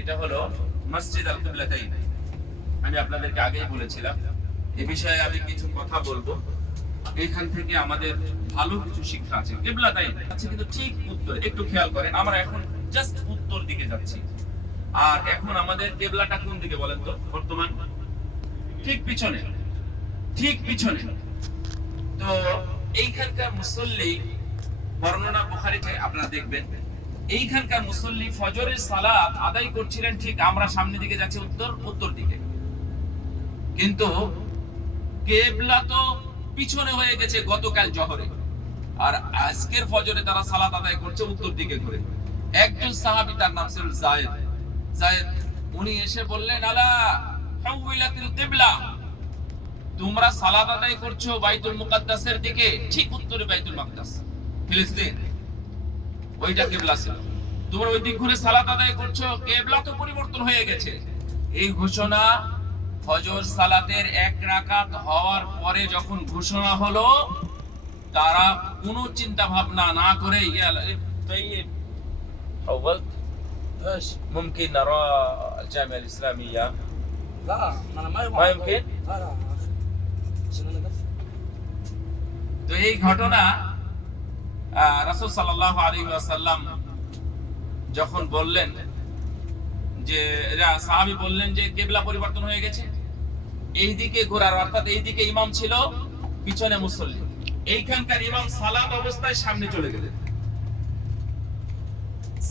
এটা হলো মসজিদ আল কিবলাতাইন আমি আপনাদেরকে আগেই বলেছিলাম, এ বিষয়ে আমি কিছু কথা বলব। এখান থেকে আমাদের ভালো কিছু শিক্ষা আছে। কিবলাতাইন আছে কিন্তু ঠিক উত্তর, একটু খেয়াল করেন, আমরা এখন জাস্ট উত্তর দিকে যাচ্ছি। আর এখন আমাদের কেবলাটা কোন দিকে বলেন তো? বর্তমান? ঠিক পিছনে। ঠিক পিছনে। তো এইখানকার মুসল্লি বর্ণনা বুখারীতে আপনারা দেখবেন এইখানকার মুসল্লি ফজরের সালাত আদায় করছিলেন ঠিক আমরা সামনের দিকে যাচ্ছি উত্তর উত্তর দিকে। কিন্তু কেবলা তো পিছনে হয়ে গেছে গতকাল জহরে। আর আজকের ফজরে তারা সালাত আদায় করছে উত্তর দিকে করে একজন সাহাবী তার নাম ছিল জায়েদ। জায়েদ, উনি এসে বললেন, আলা হাউইলাতিল কিবলা। তোমরা সালাত আদায় করছ বাইতুল মুকাদ্দাসের দিকে, ঠিক উত্তরে বাইতুল মাকদাস, ফিলিস্তিন। ওইটা কেবলা ছিল তোমরা ওই দিক ঘুরে সালাত আদায় করছো কেবলা তো পরিবর্তন হয়ে গেছে এই ঘোষণা ফজর সালাতের এক রাকাত হওয়ার পরে যখন ঘোষণা হলো তারা কোনো চিন্তা ভাবনা না করে ইয়াল طيب حولت ايش؟ ممكن نرى الجامعة الإسلامية لا انا ما ما يمكن؟ لا لا عشان انا قفل তো এই ঘটনা আহ, রাসূল সাল্লাল্লাহু আলাইহি ওয়াসাল্লাম যখন বললেন যে সাহাবী বললেন যে, কিবলা পরিবর্তন হয়ে গেছে। এই দিকে ঘোরার, অর্থাৎ এই দিকে ইমাম ছিল, পিছনে মুসল্লি। এইখানকার ইমাম সালাত অবস্থায় সামনে চলে গেলেন।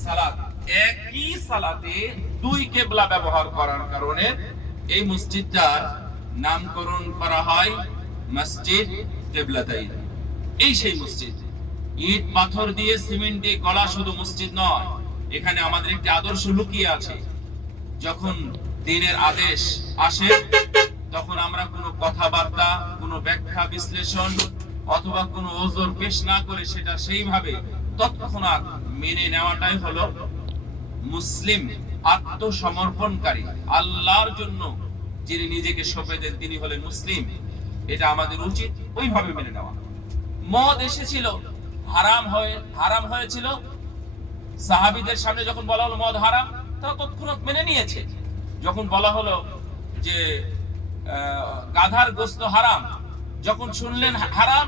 সালাত, একই সালাতে দুই কেবলা ব্যবহার করার কারণে এই মসজিদটার নামকরণ করা হয় মসজিদ কেবলাতাইন। এই সেই মসজিদ। ইট, পাথর দিয়ে সিমেন্ট দিয়ে গড়া শুধু মসজিদ নয়, এখানে আমাদের একটি আদর্শ লুকিয়ে আছে। যখন দিনের আদেশ আসে, তখন আমরা কোনো কথাবার্তা, কোনো ব্যাখ্যা, বিশ্লেষণ অথবা কোনো ওজোর পেশ না করে সেটা সেইভাবে তৎক্ষণাৎ মেনে নেওয়াটাই হলো মুসলিম আত্মসমর্পণকারী, আল্লাহর জন্য যিনি নিজেকে সঁপে দেন, তিনি হলেন মুসলিম। এটা আমাদের উচিত ওইভাবে মেনে নেওয়া। মদ এসেছিল হারাম হয়ে, হারাম হয়েছিল। সাহাবীদের সামনে যখন বলা হলো মদ হারাম, তারা তৎক্ষণাৎ মেনে নিয়েছে। যখন বলা হলো যে গাধার গোস্ত হারাম, যখন শুনলেন হারাম,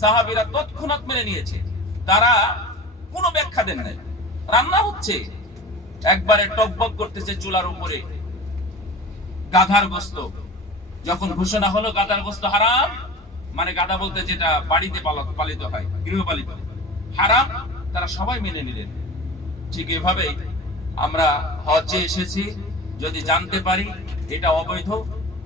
সাহাবীরা তৎক্ষণাৎ মেনে নিয়েছে। তারা কোনো ব্যাখ্যা দেন নাই। রান্না হচ্ছে। একবারে টকবক করতেছে চুলার উপরে। গাধার গোস্ত। যখন ঘোষণা হলো গাধার গোস্ত হারাম মানে গাধা বলতে যেটা বাড়িতে পালিত হয়, গৃহপালিত হারাম, তারা সবাই মেনে নিলেন। ঠিক এভাবেই আমরা হজে এসেছি। যদি জানতে পারি, এটা অবৈধ,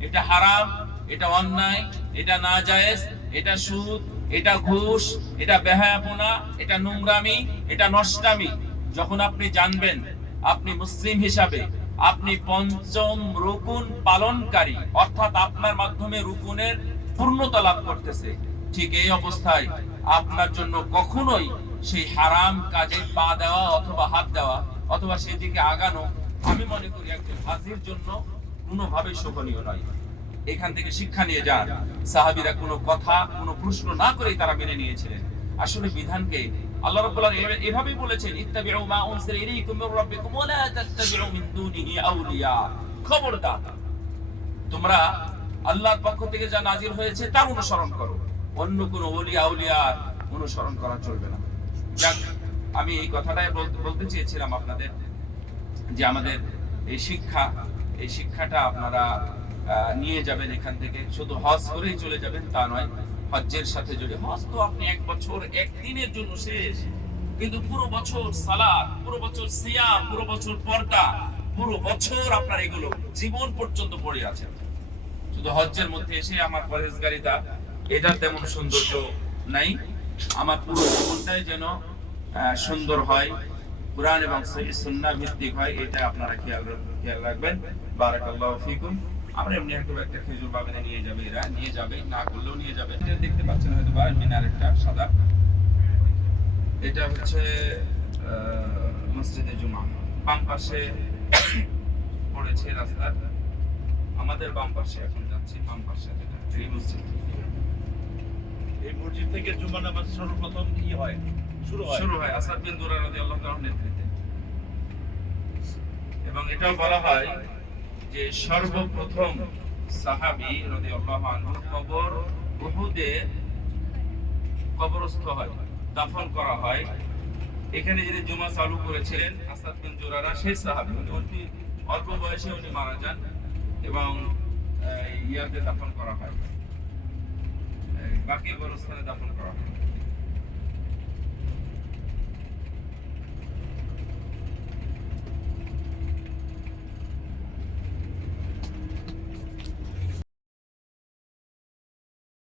এটা হারাম, এটা অন্যায়, এটা না জায়েজ এটা সুদ, এটা ঘুষ, এটা বেহায়াপনা, এটা নোংরামি, এটা নষ্টামি। যখন আপনি জানবেন, আপনি মুসলিম হিসাবে, আপনি পঞ্চম রুকুন পালনকারী, অর্থাৎ আপনার মাধ্যমে রুকুনের পূর্ণতা লাভ করতেছে, ঠিক এই অবস্থায় আপনার জন্য কখনোই সেই হারাম কাজে পা দেওয়া অথবা হাত দেওয়া অথবা সেদিকে আগানো, আমি মনে করি একজন হাজির জন্য কোনোভাবেই শোভনীয় নয়। এখান থেকে শিক্ষা নিয়ে যান। সাহাবীরা কোনো কথা, কোনো প্রশ্ন না করেই তারা মেনে নিয়েছিলেন। আসলে বিধানকে আল্লাহ রাব্বুল এভাবেই বলেছেন, ইত্তাবিউ মা উনজিলা ইলাইকুম মির রাব্বিকুম ওয়া লা তাত্তাবিউ মিন দুনিহি আউলিয়া। খবরদার, তোমরা আল্লাহর পক্ষ থেকে যা নাজির হয়েছে তার অনুসরণ করো। অন্য কোন ওলি আউলিয়ার অনুসরণ করা চলবে না। যাক, আমি এই কথাটাই বলতে- চেয়েছিলাম আপনাদের যে আমাদের এই শিক্ষা, এই শিক্ষাটা আপনারা নিয়ে যাবেন এখান থেকে। শুধু হজ করেই চলে যাবেন তা নয়, হজ্জের সাথে জড়িয়ে হজ তো আপনি এক বছর একদিনের জন্য শেষ। কিন্তু পুরো বছর সালাদ, পুরো বছর সিয়াম, পুরো বছর পর্দা, পুরো বছর আপনার এগুলো জীবন পর্যন্ত পড়ে আছে। শুধু হজ্জের মধ্যে এসে আমার পরেজগারিতা এটা তেমন সৌন্দর্য নাই। আমার পুরো জীবনটাই যেন সুন্দর হয়। কোরআন এবং সুন্নাহ ভিত্তিক হয়, এটা আপনারা খেয়াল খেয়াল রাখবেন। বারাকাল্লাহু ফিকুম। আমরা এমনি একটু একটা খেজুর বাগানে নিয়ে যাবে এরা। নিয়ে যাবে, না করলেও নিয়ে যাবে। এটা দেখতে পাচ্ছেন হয়তো বা মিনার একটা সাদা। এটা হচ্ছে মসজিদে জুমা। বাম পাশে পড়েছে রাস্তার। আমাদের বাম পাশে এখন যাচ্ছি, বাম পাশে যেটা, এই মসজিদ এই মসজিদ থেকে জুমা নামাজ সর্বপ্রথম কি হয়? শুরু হয়? শুরু হয় আসাদ বিন দুরা রাদিয়াল্লাহু তাআলার নেতৃত্বে। এবং এটাও বলা হয় যে সর্বপ্রথম আনহু কবর কবরস্থ হয়, দাফন করা হয়। এখানে যিনি জুমা চালু করেছিলেন, আসাদ বিন জোরারা সেই সাহাবী, উনি অল্প বয়সে উনি মারা যান এবং ইয়াতে দাফন করা হয়। বাকি গোরস্থানে দাফন করা। হয়